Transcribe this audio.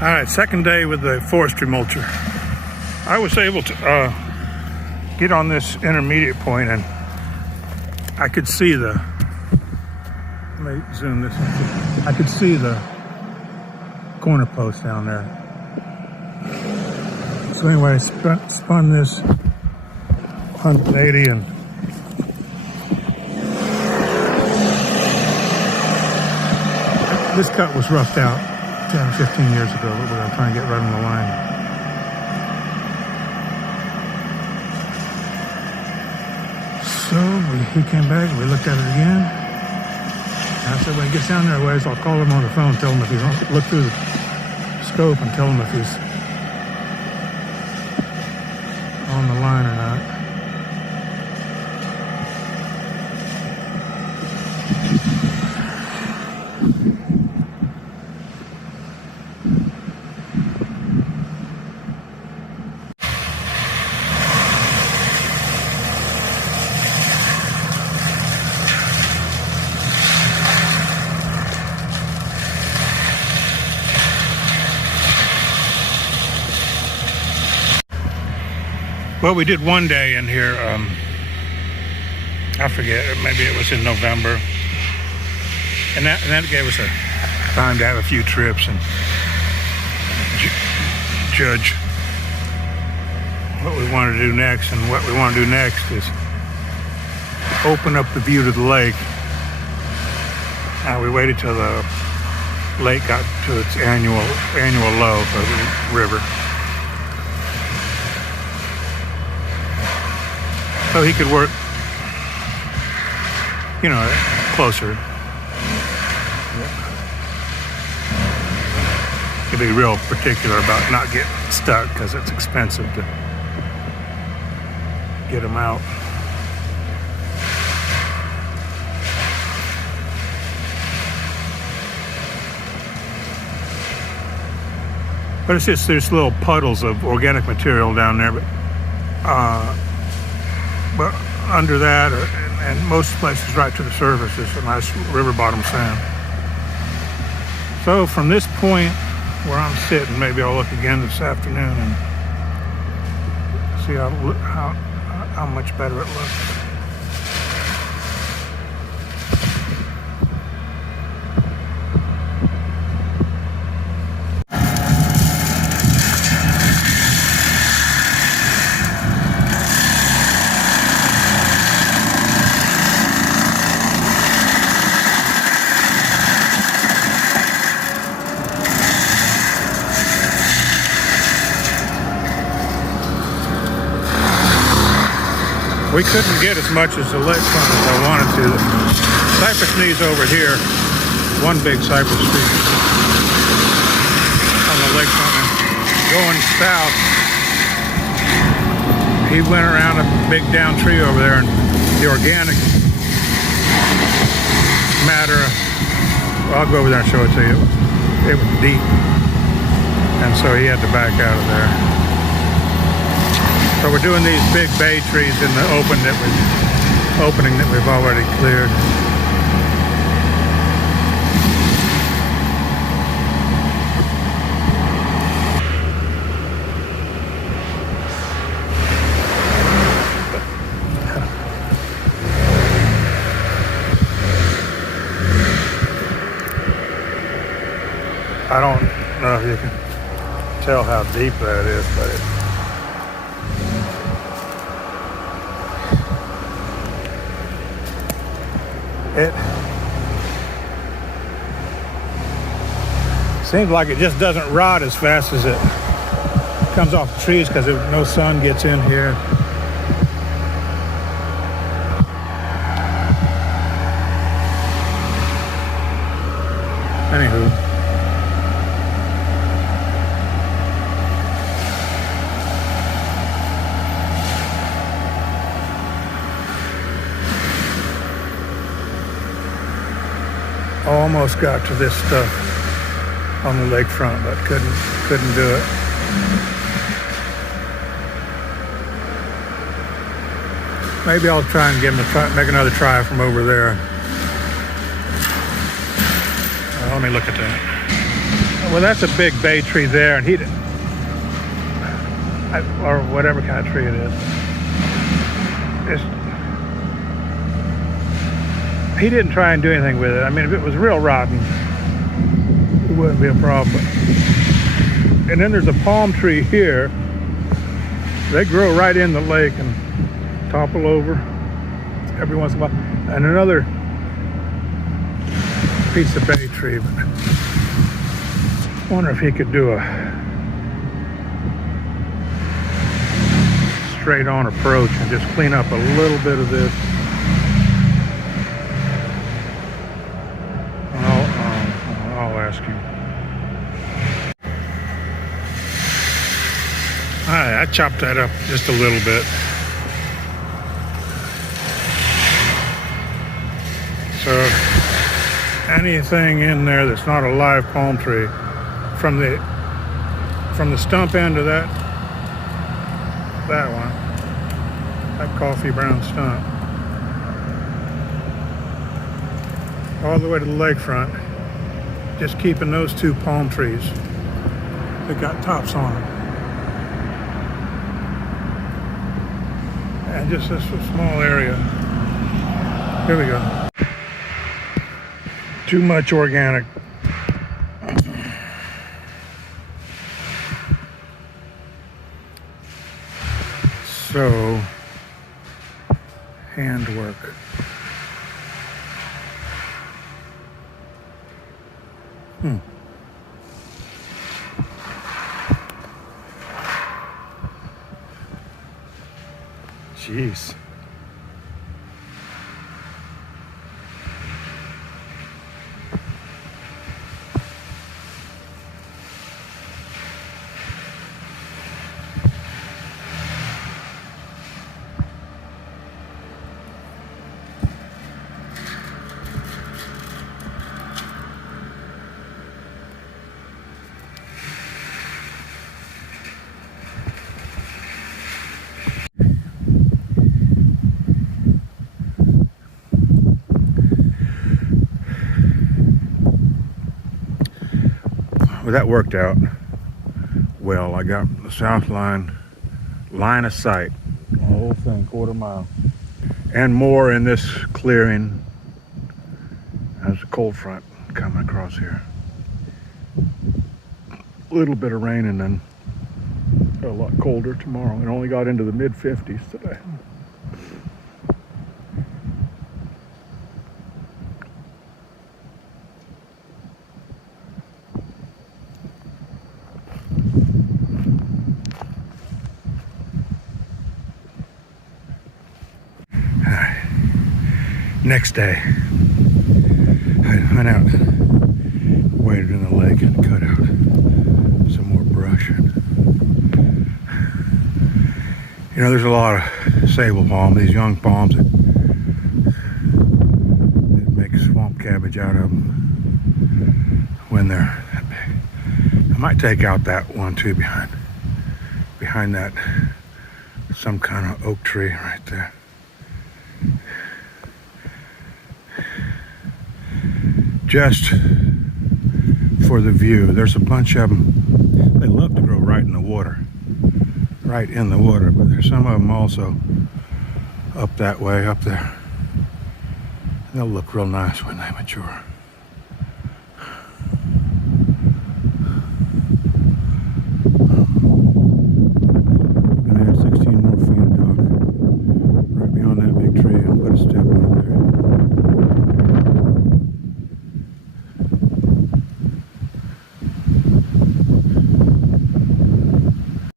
All right, second day with the Forestry Mulcher. I was able to get on this intermediate point, and I could see the, let me zoom this in. I could see the corner post down there. So anyway, I spun this 180 and this cut was roughed out 10, 15 years ago, but we're going to try and get right on the line. So he came back, we looked at it again. And I said, when he gets down there a ways, I'll call him on the phone, tell him if he's look through the scope and tell him if he's on the line or not. Well, we did one day in here, I forget, maybe it was in November. And that gave us a time to have a few trips and judge what we want to do next. And what we want to do next is open up the view to the lake. We waited till the lake got to its annual low for the river. So he could work, closer. He'd be real particular about not getting stuck because it's expensive to get him out. But it's just, there's little puddles of organic material down there, but under that, and most places right to the surface, is a nice river bottom sand. So from this point where I'm sitting, maybe I'll look again this afternoon and see how much better it looks. We couldn't get as much as the lakefront as I wanted to. The cypress knees over here, one big cypress tree on the lakefront. And going south, he went around a big down tree over there, and the organic matter, well, I'll go over there and show it to you. It was deep, and so he had to back out of there. So we're doing these big bay trees in the opening that we've already cleared. I don't know if you can tell how deep that is, but it seems like it just doesn't rot as fast as it comes off the trees because no sun gets in here. Anywho. Almost got to this stuff on the lakefront, but couldn't do it. Maybe I'll try and make another try from over there. Let me look at that. Well, that's a big bay tree there, and or whatever kind of tree it is. He didn't try and do anything with it. I mean, if it was real rotten, it wouldn't be a problem. And then there's a palm tree here. They grow right in the lake and topple over every once in a while. And another piece of bay tree. But I wonder if he could do a straight on approach and just clean up a little bit of this. I'll ask you. I chopped that up just a little bit. So anything in there that's not a live palm tree, from the stump end of that one, that coffee brown stump, all the way to the lakefront, just keeping those two palm trees that got tops on them. And just this small area. Here we go. Too much organic. So, handwork. Jeez. Well, that worked out well. I got the south line of sight, the whole thing, quarter mile, and more in this clearing. There's a cold front coming across here. A little bit of rain and then a lot colder tomorrow. It only got into the mid-50s today. Next day, I went out, waded in the lake and cut out some more brush. You know, there's a lot of sable palm, these young palms that make swamp cabbage out of them when they're that big. I might take out that one too behind that, some kind of oak tree right there. Just for the view. There's a bunch of them. They love to grow right in the water, but there's some of them also up that way, up there. They'll look real nice when they mature.